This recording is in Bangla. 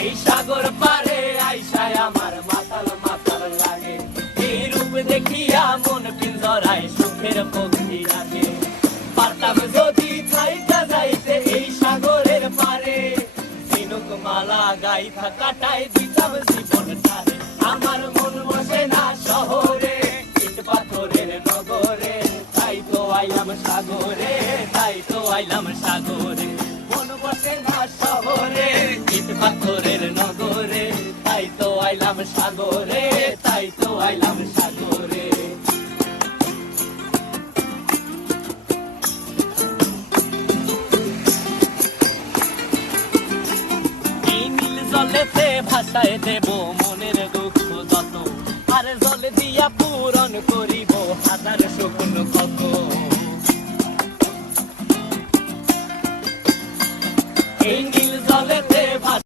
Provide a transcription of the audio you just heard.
এই সাগর পারে আইসায় আমার মাতাল মাতাল লাগে, এই রূপ দেখিয়া মন পিঞ্জরায় সুখের পক্ষী রাখে। পারতাম যদি থাইকা যাইতে এই সাগরের পারে, ঝিনুক মালা গাইথা কাটাই দিতাম জীবনটারে। আমার মন বসে না শহরে, ইট পাথরের নগরে, তাই তো আইলাম সাগরে, তাই তো আইলাম সাগরে। মন বসে না শহরে, ইট পাথরের নগরে, তাই তো আইলাম সাগরে, তাই তো আইলাম সাগরে। এই নীল জলেতে ভাসায় দেব মনের দুঃখ যত, আর জলে দিয়া পূরণ করিব হাজার স্বপ্ন কত। এই নীল জলেতে